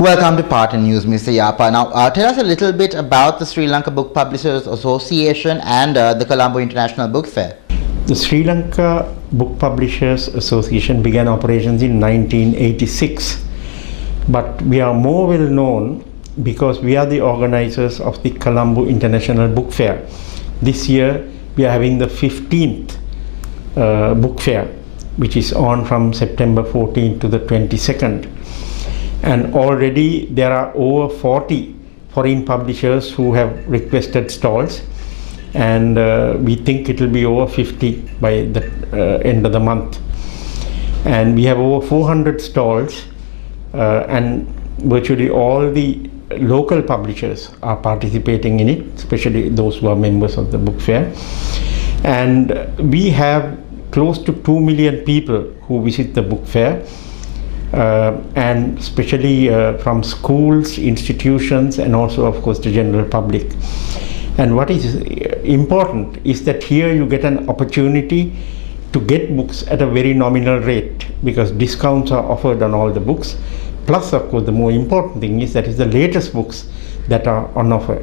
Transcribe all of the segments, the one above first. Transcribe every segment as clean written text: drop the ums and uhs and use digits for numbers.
Welcome to Partner News, Mr. Yapa. Now, tell us a little bit about the Sri Lanka Book Publishers Association and the Colombo International Book Fair. The Sri Lanka Book Publishers Association began operations in 1986, but we are more well known because we are the organizers of the Colombo International Book Fair. This year we are having the 15th book fair, which is on from September 14th to the 22nd. And already there are over 40 foreign publishers who have requested stalls, and we think it will be over 50 by the end of the month. And we have over 400 stalls, and virtually all the local publishers are participating in it, especially those who are members of the book fair. And we have close to 2 million people who visit the book fair, and especially from schools, institutions, and also of course the general public. And what is important is that here you get an opportunity to get books at a very nominal rate, because discounts are offered on all the books. Plus, of course, the more important thing is that it's the latest books that are on offer.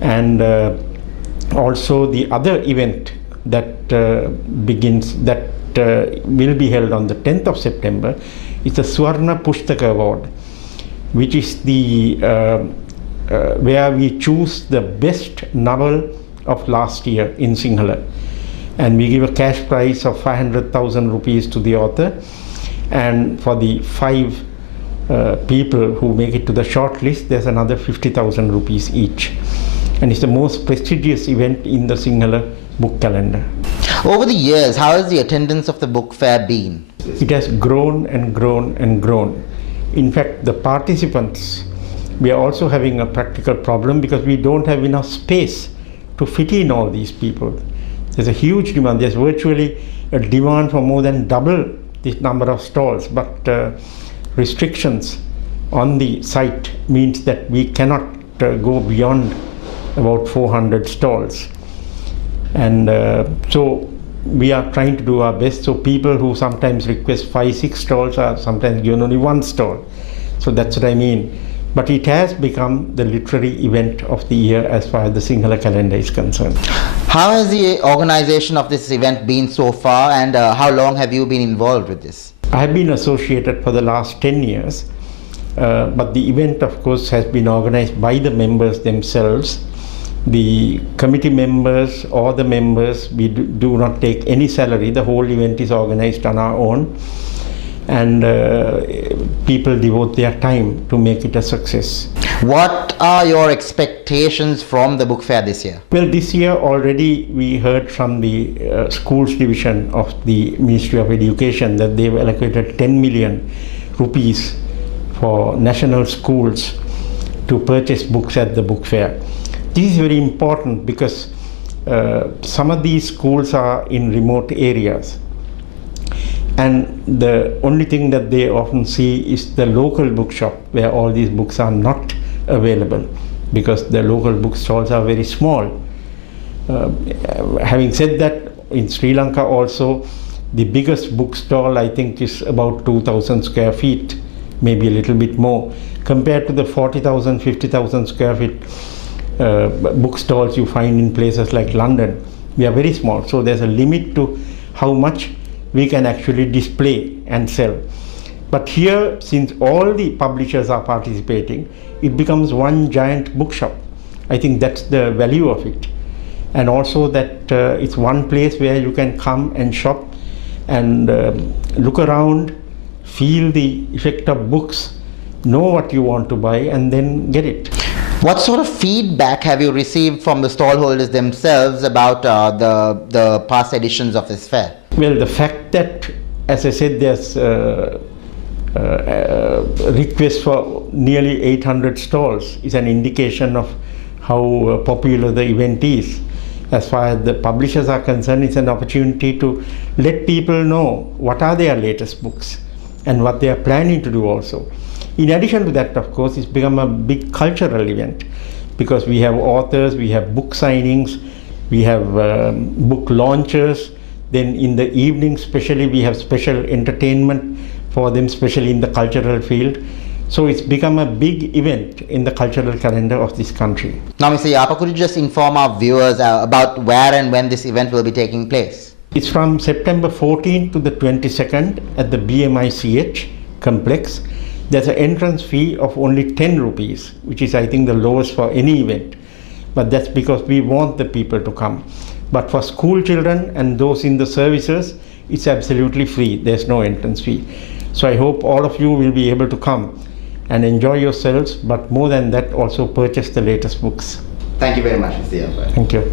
And also the other event that will be held on the 10th of September is the Swarna Pushtaka Award, which is the where we choose the best novel of last year in Sinhala, and we give a cash prize of 500,000 rupees to the author, and for the 5 people who make it to the short list, there's another 50,000 rupees each, and it's the most prestigious event in the Sinhala book calendar. Over the years, how has the attendance of the book fair been? It has grown and grown and grown. In fact, the participants, we are also having a practical problem because we don't have enough space to fit in all these people. There's a huge demand. There's virtually a demand for more than double this number of stalls, but restrictions on the site means that we cannot go beyond about 400 stalls. And so we are trying to do our best. So people who sometimes request 5-6 stalls are sometimes given only 1 stall. So that's what I mean. But it has become the literary event of the year as far as the Sinhala calendar is concerned. How has the organization of this event been so far, and how long have you been involved with this? I have been associated for the last 10 years, but the event, of course, has been organized by the members themselves. The committee members or the members, we do not take any salary. The whole event is organized on our own, and people devote their time to make it a success. What are your expectations from the book fair this year? Well, this year already we heard from the schools division of the Ministry of Education that they've allocated 10 million rupees for national schools to purchase books at the book fair. This is very important because some of these schools are in remote areas, and the only thing that they often see is the local bookshop where all these books are not available because the local bookstalls are very small. Having said that, in Sri Lanka also the biggest bookstall I think is about 2,000 square feet, maybe a little bit more, compared to the 40,000, 50,000 square feet bookstores you find in places like London. We are very small, so there's a limit to how much we can actually display and sell. But here, since all the publishers are participating, it becomes one giant bookshop. I think that's the value of it. And also that it's one place where you can come and shop and look around, feel the effect of books, know what you want to buy, and then get it. What sort of feedback have you received from the stallholders themselves about the past editions of this fair? Well, the fact that, as I said, there's requests for nearly 800 stalls is an indication of how popular the event is. As far as the publishers are concerned, it's an opportunity to let people know what are their latest books and what they are planning to do also. In addition to that, of course, it's become a big cultural event because we have authors, we have book signings, we have book launches. Then in the evening especially we have special entertainment for them, especially in the cultural field. So it's become a big event in the cultural calendar of this country. Now, Mr. Yapa, could you just inform our viewers about where and when this event will be taking place? It's from September 14th to the 22nd at the BMICH complex. There's an entrance fee of only 10 rupees, which is, I think, the lowest for any event. But that's because we want the people to come. But for school children and those in the services, it's absolutely free. There's no entrance fee. So I hope all of you will be able to come and enjoy yourselves, but more than that, also purchase the latest books. Thank you very much, Mr. Yapa. Thank you.